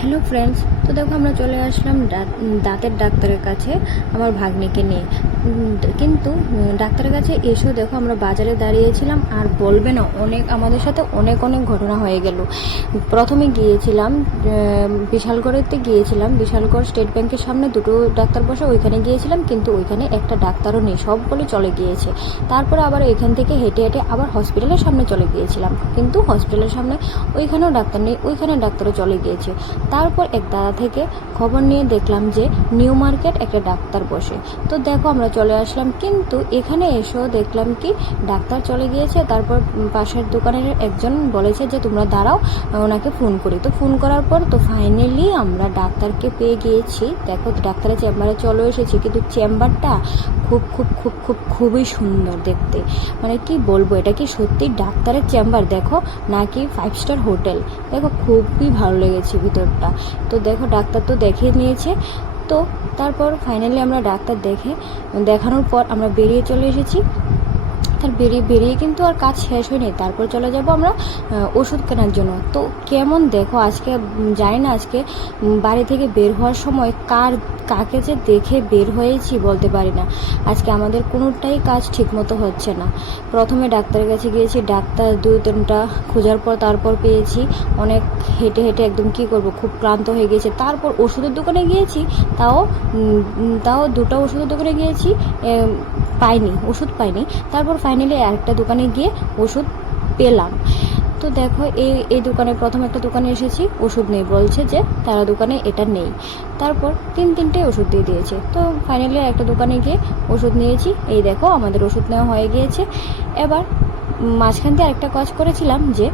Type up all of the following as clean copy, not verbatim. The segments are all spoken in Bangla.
হ্যালো ফ্রেন্ডস, তো দেখো আমরা চলে আসলাম দাঁতের ডাক্তারের কাছে আমার ভাগ্নিকে নিয়ে। কিন্তু ডাক্তারের কাছে এসেও দেখো আমরা বাজারে দাঁড়িয়েছিলাম, আর বলবে না আমাদের সাথে অনেক ঘটনা হয়ে গেল। প্রথমে গিয়েছিলাম বিশালগড়েতে গিয়েছিলাম, বিশালগড় স্টেট ব্যাংকের সামনে দুটো ডাক্তার বসে, ওইখানে গিয়েছিলাম কিন্তু ওইখানে একটা ডাক্তারও নেই, সবগুলো চলে গিয়েছে। তারপরে আবার এখান থেকে হেঁটে হেঁটে আবার হসপিটালের সামনে চলে গিয়েছিলাম, কিন্তু হসপিটালের সামনে ওইখানেও ডাক্তার নেই, ওইখানে ডাক্তারও চলে গিয়েছে। তারপর এক দাদা থেকে খবর নিয়ে দেখলাম যে নিউ মার্কেট একটা ডাক্তার বসে। তো দেখো আমরা চলে আসলাম, কিন্তু এখানে এসেও দেখলাম কি ডাক্তার চলে গিয়েছে। তারপর পাশের দোকানের একজন বলেছে যে তোমরা দাঁড়াও, ওনাকে ফোন করি। তো ফোন করার পর তো ফাইনালি আমরা ডাক্তারকে পেয়ে গিয়েছি। দেখো ডাক্তারের চেম্বারে চলে এসেছি, কিন্তু চেম্বারটা খুব খুব খুব খুব খুবই সুন্দর দেখতে। মানে কি বলবো, এটা কি সত্যি ডাক্তারের চেম্বার দেখো নাকি 5 স্টার হোটেল। দেখো খুবই ভালো লেগেছে ভিতরটা। তো দেখো ডাক্তার তো দেখিয়ে নিয়েছে। তো তারপর ফাইনালি আমরা ডাক্তার দেখানোর পর আমরা বেরিয়ে চলে এসেছি। তার বেরিয়ে কিন্তু আর কাজ শেষ হয়নি, তারপর চলে যাব আমরা ওষুধ কেনার জন্য। তো কেমন দেখো আজকে জানি না, আজকে বাড়ি থেকে বের হওয়ার সময় কাকে যে দেখে বের হয়েছি বলতে পারি না। আজকে আমাদের কোনোটাই কাজ ঠিকমতো হচ্ছে না। প্রথমে ডাক্তারের কাছে গিয়েছি, ডাক্তার 2-3টা খোঁজার পর তারপর পেয়েছি। অনেক হেঁটে হেঁটে একদম কি করব, খুব ক্লান্ত হয়ে গিয়েছে। তারপর ওষুধের দোকানে গিয়েছি, তাও 2টা ওষুধের দোকানে গিয়েছি, ওষুধ পাইনি। তারপর ফাইনালি আরেকটা দোকানে গিয়ে ওষুধ পেলাম। তো দেখো এই দোকানে প্রথম একটা দোকানে এসেছি, ওষুধ নেই, বলছে যে তারা দোকানে এটা নেই। তারপর 3-3টে ওষুধ দিয়ে দিয়েছে। তো ফাইনালি একটা দোকানে গিয়ে ওষুধ নিয়েছি। এই দেখো আমাদের ওষুধ নেওয়া হয়ে গিয়েছে। এবার মাঝখান দিয়ে আরেকটা কাজ করেছিলাম যে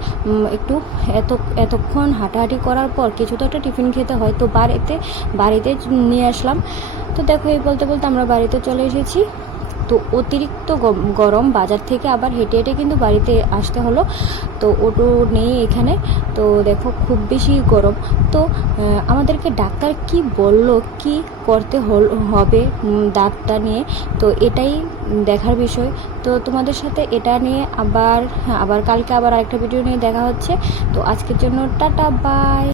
একটু এতক্ষণ হাঁটাহাঁটি করার পর কিছু তো একটা টিফিন খেতে হয়, তো বাড়িতে নিয়ে আসলাম। তো দেখো এই বলতে বলতে আমরা বাড়িতে চলে এসেছি। তো অতিরিক্ত গরম, বাজার থেকে আবার হেঁটে হেঁটে কিন্তু বাড়িতে আসতে হলো। তো অটো নেই এখানে। তো দেখো খুব বেশি গরম। তো আমাদেরকে ডাক্তার কি বলল, কি করতে হবে দাঁতটা নিয়ে, তো এটাই দেখার বিষয়। তো তোমাদের সাথে এটা নিয়ে আবার কালকে আবার আরেকটা ভিডিও নিয়ে দেখা হচ্ছে। তো আজকের জন্য টাটা, বাই।